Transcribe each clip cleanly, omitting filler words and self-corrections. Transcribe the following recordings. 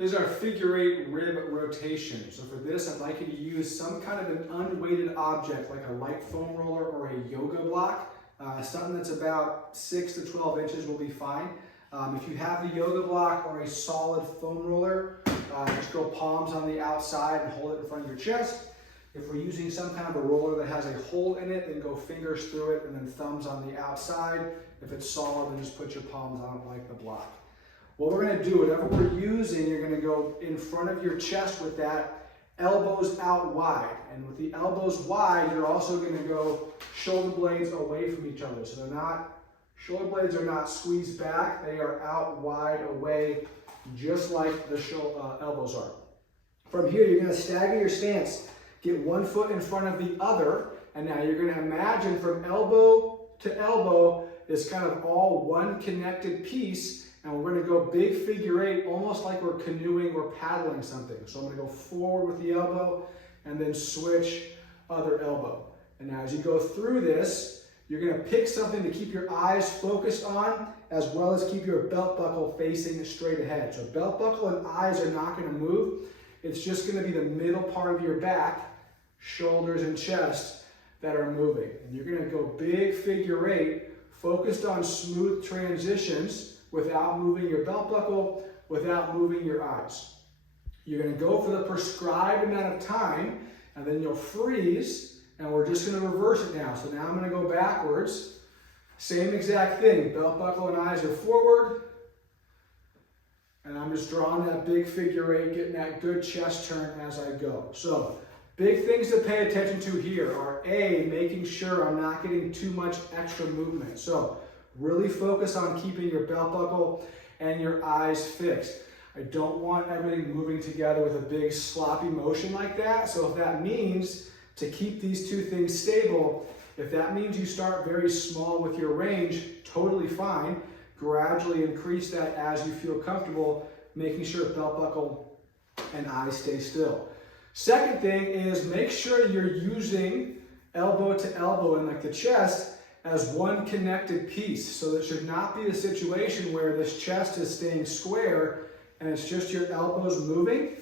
This is our figure eight rib rotation. So for this, I'd like you to use some kind of an unweighted object like a light foam roller or a yoga block. Something that's about 6 to 12 inches will be fine. If you have the yoga block or a solid foam roller, just go palms on the outside and hold it in front of your chest. If we're using some kind of a roller that has a hole in it, then go fingers through it and then thumbs on the outside. If it's solid, then just put your palms on it like the block. What we're going to do, whatever we're using, you're going to go in front of your chest with that, elbows out wide. And with the elbows wide, you're also going to go shoulder blades away from each other. So shoulder blades are not squeezed back, they are out wide away, just like the elbows are. From here, you're going to stagger your stance. Get one foot in front of the other, and now you're going to imagine from elbow to elbow is kind of all one connected piece. And we're going to go big figure eight, almost like we're canoeing or paddling something. So I'm going to go forward with the elbow and then switch other elbow. And now as you go through this, you're going to pick something to keep your eyes focused on, as well as keep your belt buckle facing straight ahead. So belt buckle and eyes are not going to move. It's just going to be the middle part of your back, shoulders and chest that are moving. And you're going to go big figure eight, focused on smooth transitions, without moving your belt buckle, without moving your eyes. You're going to go for the prescribed amount of time, and then you'll freeze, and we're just going to reverse it now. So now I'm going to go backwards. Same exact thing. Belt buckle and eyes are forward, and I'm just drawing that big figure eight, getting that good chest turn as I go. So big things to pay attention to here are A, making sure I'm not getting too much extra movement. So really focus on keeping your belt buckle and your eyes fixed. I don't want everything moving together with a big sloppy motion like that. So if that means to keep these two things stable, if that means you start very small with your range, totally fine. Gradually increase that as you feel comfortable, making sure belt buckle and eyes stay still. Second thing is make sure you're using elbow to elbow in like the chest as one connected piece. So there should not be a situation where this chest is staying square and it's just your elbows moving.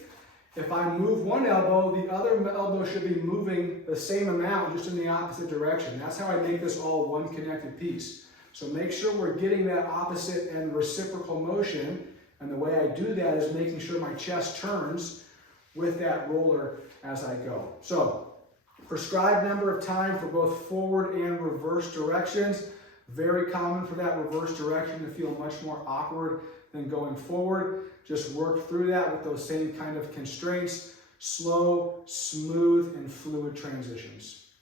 If I move one elbow, the other elbow should be moving the same amount, just in the opposite direction. That's how I make this all one connected piece. So make sure we're getting that opposite and reciprocal motion. And the way I do that is making sure my chest turns with that roller as I go. So prescribed number of time for both forward and reverse directions. Very common for that reverse direction to feel much more awkward than going forward. Just work through that with those same kind of constraints. Slow, smooth, and fluid transitions.